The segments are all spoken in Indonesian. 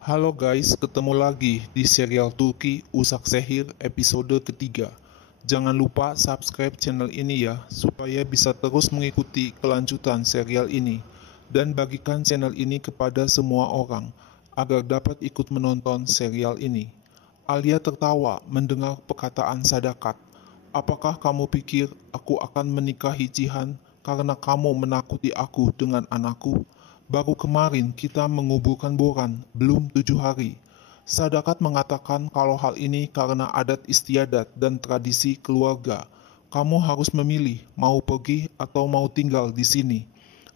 Halo guys, ketemu lagi di serial Turki Usak Sehir episode ketiga. Jangan lupa subscribe channel ini ya, supaya bisa terus mengikuti kelanjutan serial ini. Dan bagikan channel ini kepada semua orang, agar dapat ikut menonton serial ini. Alia tertawa mendengar perkataan Sadakat. Apakah kamu pikir aku akan menikahi Jihan karena kamu menakuti aku dengan anakku? Baru kemarin kita menguburkan Boran, belum 7 hari. Sadakat mengatakan kalau hal ini karena adat istiadat dan tradisi keluarga. Kamu harus memilih mau pergi atau mau tinggal di sini.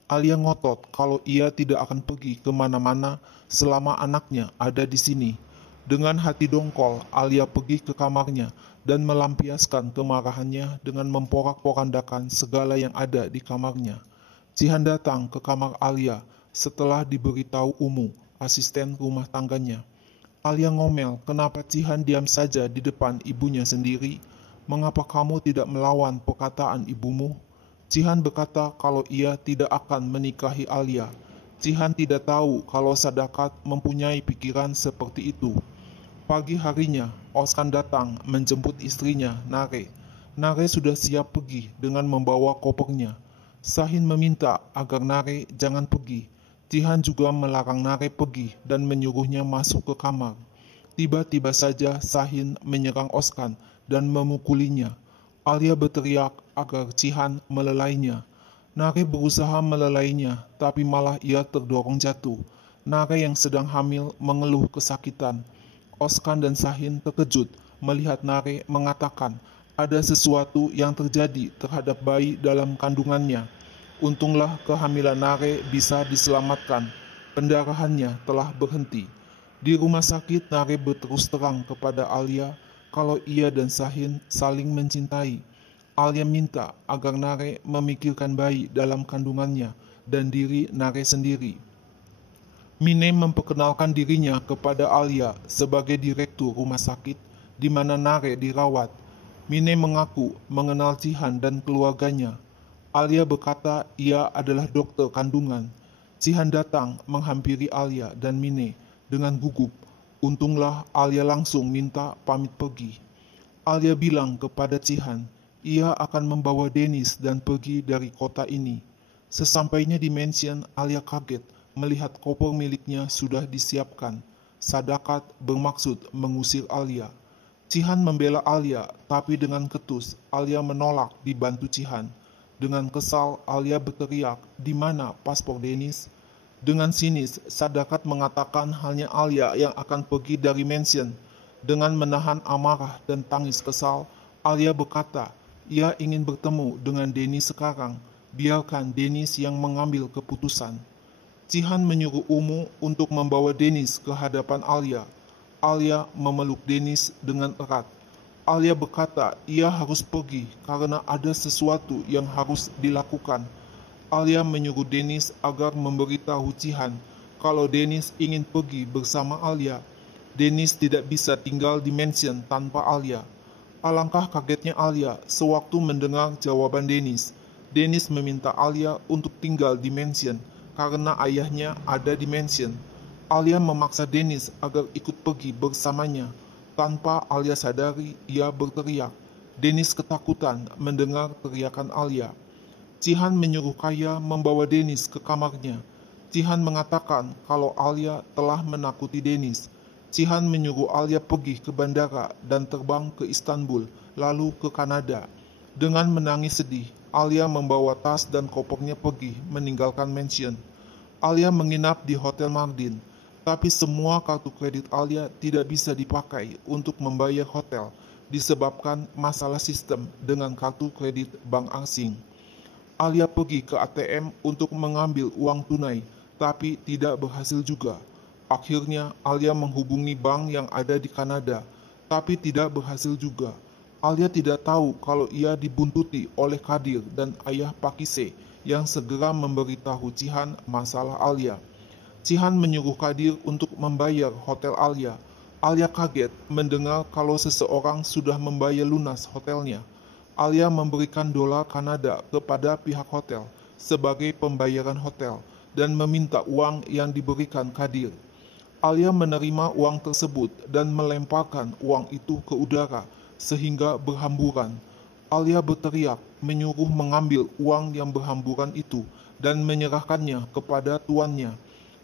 Alia ngotot kalau ia tidak akan pergi kemana-mana selama anaknya ada di sini. Dengan hati dongkol, Alia pergi ke kamarnya dan melampiaskan kemarahannya dengan memporak-porandakan segala yang ada di kamarnya. Jihan datang ke kamar Alia setelah diberitahu Umu, asisten rumah tangganya. Alia ngomel, kenapa Jihan diam saja di depan ibunya sendiri? Mengapa kamu tidak melawan perkataan ibumu? Jihan berkata kalau ia tidak akan menikahi Alia. Jihan tidak tahu kalau Sadakat mempunyai pikiran seperti itu. Pagi harinya, Oskan datang menjemput istrinya, Nare. Nare sudah siap pergi dengan membawa kopernya. Sahin meminta agar Nare jangan pergi. Jihan juga melarang Nare pergi dan menyuruhnya masuk ke kamar. Tiba-tiba saja Sahin menyerang Oskan dan memukulinya. Alia berteriak agar Jihan melalainya. Nare berusaha melalainya, tapi malah ia terdorong jatuh. Nare yang sedang hamil mengeluh kesakitan. Oskan dan Sahin terkejut melihat Nare mengatakan ada sesuatu yang terjadi terhadap bayi dalam kandungannya. Untunglah kehamilan Nare bisa diselamatkan. Pendarahannya telah berhenti. Di rumah sakit Nare berterus terang kepada Alia kalau ia dan Sahin saling mencintai. Alia minta agar Nare memikirkan bayi dalam kandungannya dan diri Nare sendiri. Mine memperkenalkan dirinya kepada Alia sebagai direktur rumah sakit di mana Nare dirawat. Mine mengaku mengenal Jihan dan keluarganya. Alia berkata ia adalah dokter kandungan. Jihan datang menghampiri Alia dan Mine dengan gugup. Untunglah Alia langsung minta pamit pergi. Alia bilang kepada Jihan, ia akan membawa Dennis dan pergi dari kota ini. Sesampainya di mansion, Alia kaget melihat koper miliknya sudah disiapkan. Sadakat bermaksud mengusir Alia. Jihan membela Alia, tapi dengan ketus Alia menolak dibantu Jihan. Dengan kesal, Alia berteriak, di mana paspor Dennis? Dengan sinis, Sadakat mengatakan hanya Alia yang akan pergi dari mansion. Dengan menahan amarah dan tangis kesal, Alia berkata, ia ingin bertemu dengan Dennis sekarang. Biarkan Dennis yang mengambil keputusan. Jihan menyuruh Umu untuk membawa Dennis ke hadapan Alia. Alia memeluk Dennis dengan erat. Alia berkata ia harus pergi karena ada sesuatu yang harus dilakukan. Alia menyuruh Dennis agar memberitahu Jihan kalau Dennis ingin pergi bersama Alia. Dennis tidak bisa tinggal di mansion tanpa Alia. Alangkah kagetnya Alia sewaktu mendengar jawaban Dennis. Dennis meminta Alia untuk tinggal di mansion karena ayahnya ada di mansion. Alia memaksa Dennis agar ikut pergi bersamanya. Tanpa Alia sadari, ia berteriak. Dennis ketakutan mendengar teriakan Alia. Jihan menyuruh Kaya membawa Dennis ke kamarnya. Jihan mengatakan kalau Alia telah menakuti Dennis. Jihan menyuruh Alia pergi ke bandara dan terbang ke Istanbul, lalu ke Kanada. Dengan menangis sedih, Alia membawa tas dan kopernya pergi meninggalkan mansion. Alia menginap di Hotel Mardin. Tapi semua kartu kredit Alia tidak bisa dipakai untuk membayar hotel disebabkan masalah sistem dengan kartu kredit bank asing. Alia pergi ke ATM untuk mengambil uang tunai, tapi tidak berhasil juga. Akhirnya Alia menghubungi bank yang ada di Kanada, tapi tidak berhasil juga. Alia tidak tahu kalau ia dibuntuti oleh Kadir dan ayah Pakise yang segera memberitahu Jihan masalah Alia. Jihan menyuruh Kadir untuk membayar hotel Alia. Alia kaget mendengar kalau seseorang sudah membayar lunas hotelnya. Alia memberikan dolar Kanada kepada pihak hotel sebagai pembayaran hotel dan meminta uang yang diberikan Kadir. Alia menerima uang tersebut dan melemparkan uang itu ke udara sehingga berhamburan. Alia berteriak, menyuruh mengambil uang yang berhamburan itu dan menyerahkannya kepada tuannya.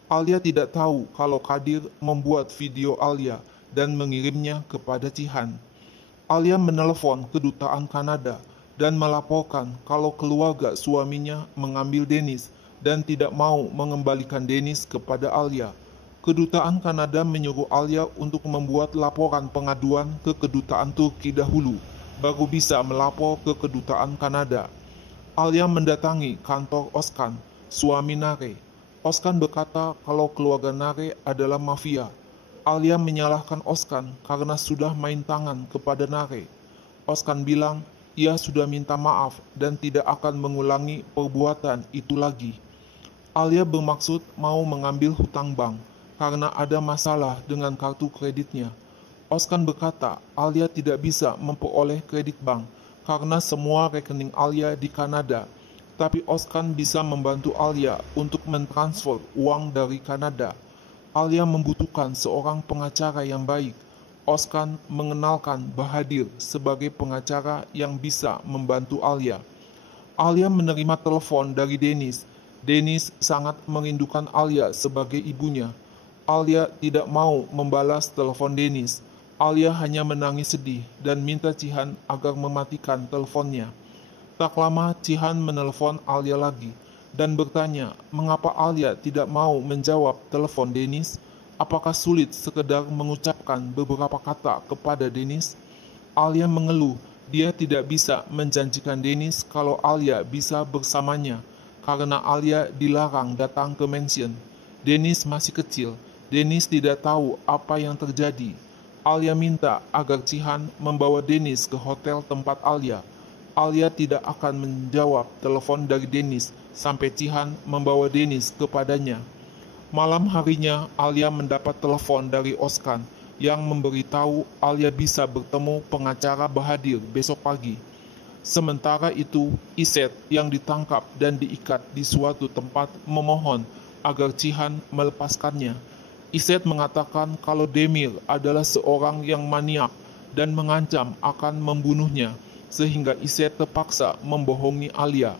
Alia tidak tahu kalau Kadir membuat video Alia dan mengirimnya kepada Cihan. Alia menelepon kedutaan Kanada dan melaporkan kalau keluarga suaminya mengambil Dennis dan tidak mau mengembalikan Dennis kepada Alia. Kedutaan Kanada menyuruh Alia untuk membuat laporan pengaduan ke kedutaan Turki dahulu, baru bisa melapor ke kedutaan Kanada. Alia mendatangi kantor Oskan, suami Nare. Oskan berkata kalau keluarga Nare adalah mafia. Alia menyalahkan Oskan karena sudah main tangan kepada Nare. Oskan bilang ia sudah minta maaf dan tidak akan mengulangi perbuatan itu lagi. Alia bermaksud mau mengambil hutang bank karena ada masalah dengan kartu kreditnya. Oskan berkata Alia tidak bisa memperoleh kredit bank karena semua rekening Alia di Kanada. Tapi Oskan bisa membantu Alia untuk mentransfer uang dari Kanada. Alia membutuhkan seorang pengacara yang baik. Oskan mengenalkan Bahadir sebagai pengacara yang bisa membantu Alia. Alia menerima telepon dari Dennis. Dennis sangat merindukan Alia sebagai ibunya. Alia tidak mau membalas telepon Dennis. Alia hanya menangis sedih dan minta Cihan agar mematikan teleponnya. Tak lama Cihan menelpon Alia lagi dan bertanya mengapa Alia tidak mau menjawab telepon Dennis. Apakah sulit sekedar mengucapkan beberapa kata kepada Dennis? Alia mengeluh dia tidak bisa menjanjikan Dennis kalau Alia bisa bersamanya karena Alia dilarang datang ke mansion. Dennis masih kecil. Dennis tidak tahu apa yang terjadi. Alia minta agar Cihan membawa Dennis ke hotel tempat Alia. Alia tidak akan menjawab telepon dari Dennis sampai Cihan membawa Dennis kepadanya. Malam harinya, Alia mendapat telepon dari Oskan yang memberitahu Alia bisa bertemu pengacara Bahadir besok pagi. Sementara itu, Iset yang ditangkap dan diikat di suatu tempat memohon agar Cihan melepaskannya. Iset mengatakan kalau Demir adalah seorang yang maniak dan mengancam akan membunuhnya, sehingga Iset terpaksa membohongi Alia.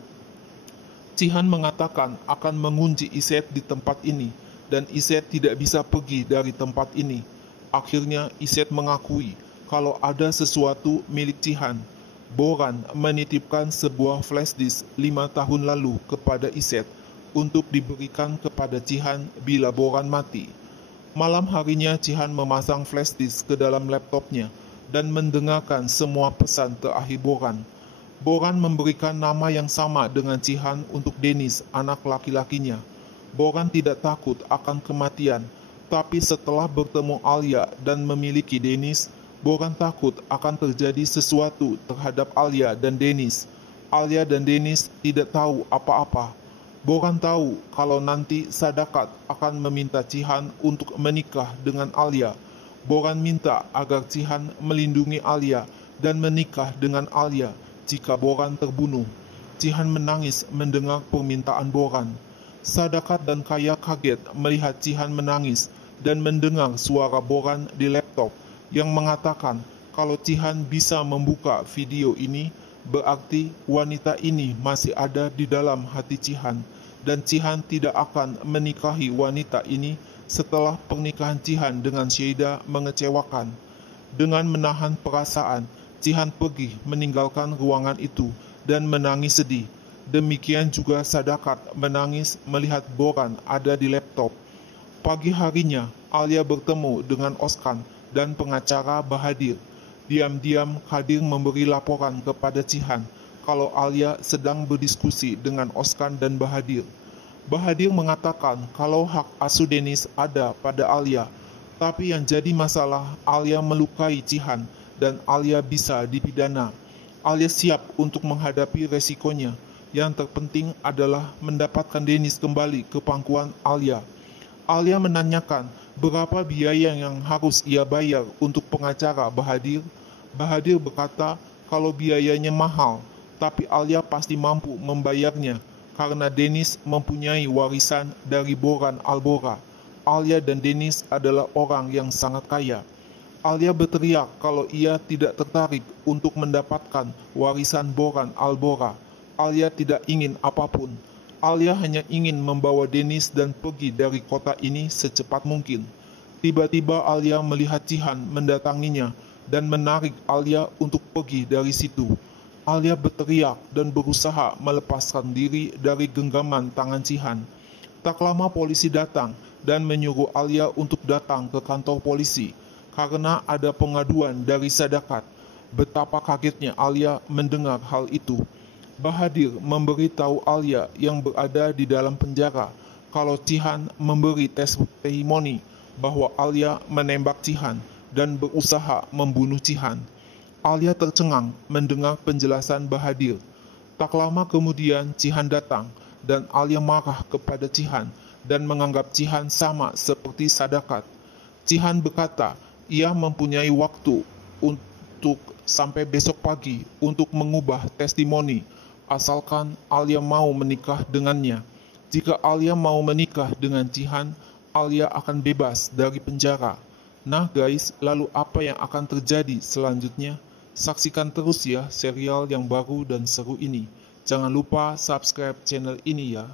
Cihan mengatakan akan mengunci Iset di tempat ini, dan Iset tidak bisa pergi dari tempat ini. Akhirnya Iset mengakui kalau ada sesuatu milik Cihan. Boran menitipkan sebuah flash disk 5 tahun lalu kepada Iset untuk diberikan kepada Cihan bila Boran mati. Malam harinya Cihan memasang flash disk ke dalam laptopnya dan mendengarkan semua pesan terakhir Boran. Boran memberikan nama yang sama dengan Cihan untuk Dennis, anak laki-lakinya. Boran tidak takut akan kematian, tapi setelah bertemu Alia dan memiliki Dennis, Boran takut akan terjadi sesuatu terhadap Alia dan Dennis. Alia dan Dennis tidak tahu apa-apa. Boran tahu kalau nanti Sadakat akan meminta Cihan untuk menikah dengan Alia. Boran minta agar Cihan melindungi Alia dan menikah dengan Alia jika Boran terbunuh. Cihan menangis mendengar permintaan Boran. Sadakat dan Kaya kaget melihat Cihan menangis dan mendengar suara Boran di laptop yang mengatakan kalau Cihan bisa membuka video ini, berarti wanita ini masih ada di dalam hati Cihan, dan Cihan tidak akan menikahi wanita ini setelah pernikahan Cihan dengan Sheida mengecewakan. Dengan menahan perasaan, Cihan pergi meninggalkan ruangan itu dan menangis sedih. Demikian juga Sadakat menangis melihat Boran ada di laptop. Pagi harinya, Alia bertemu dengan Oskan dan pengacara Bahadir. Diam-diam Kadir memberi laporan kepada Cihan kalau Alia sedang berdiskusi dengan Oskan dan Bahadir. Bahadir mengatakan kalau hak asuh Dennis ada pada Alia, tapi yang jadi masalah Alia melukai Cihan dan Alia bisa dipidana. Alia siap untuk menghadapi resikonya. Yang terpenting adalah mendapatkan Dennis kembali ke pangkuan Alia. Alia menanyakan berapa biaya yang harus ia bayar untuk pengacara Bahadir. Bahadir berkata kalau biayanya mahal, tapi Alia pasti mampu membayarnya karena Dennis mempunyai warisan dari Boran Albora. Alia dan Dennis adalah orang yang sangat kaya. Alia berteriak kalau ia tidak tertarik untuk mendapatkan warisan Boran Albora. Alia tidak ingin apapun. Alia hanya ingin membawa Dennis dan pergi dari kota ini secepat mungkin. Tiba-tiba Alia melihat Jihan mendatanginya dan menarik Alia untuk pergi dari situ. Alia berteriak dan berusaha melepaskan diri dari genggaman tangan Jihan. Tak lama polisi datang dan menyuruh Alia untuk datang ke kantor polisi karena ada pengaduan dari Sadakat. Betapa kagetnya Alia mendengar hal itu. Bahadir memberitahu Alia yang berada di dalam penjara kalau Jihan memberi testimoni bahwa Alia menembak Jihan dan berusaha membunuh Jihan. Alia tercengang mendengar penjelasan Bahadir. Tak lama kemudian Jihan datang dan Alia marah kepada Jihan dan menganggap Jihan sama seperti Sadakat. Jihan berkata ia mempunyai waktu untuk sampai besok pagi untuk mengubah testimoni, asalkan Alia mau menikah dengannya. Jika Alia mau menikah dengan Jihan, Alia akan bebas dari penjara. Nah guys, lalu apa yang akan terjadi selanjutnya? Saksikan terus ya serial yang baru dan seru ini. Jangan lupa subscribe channel ini ya.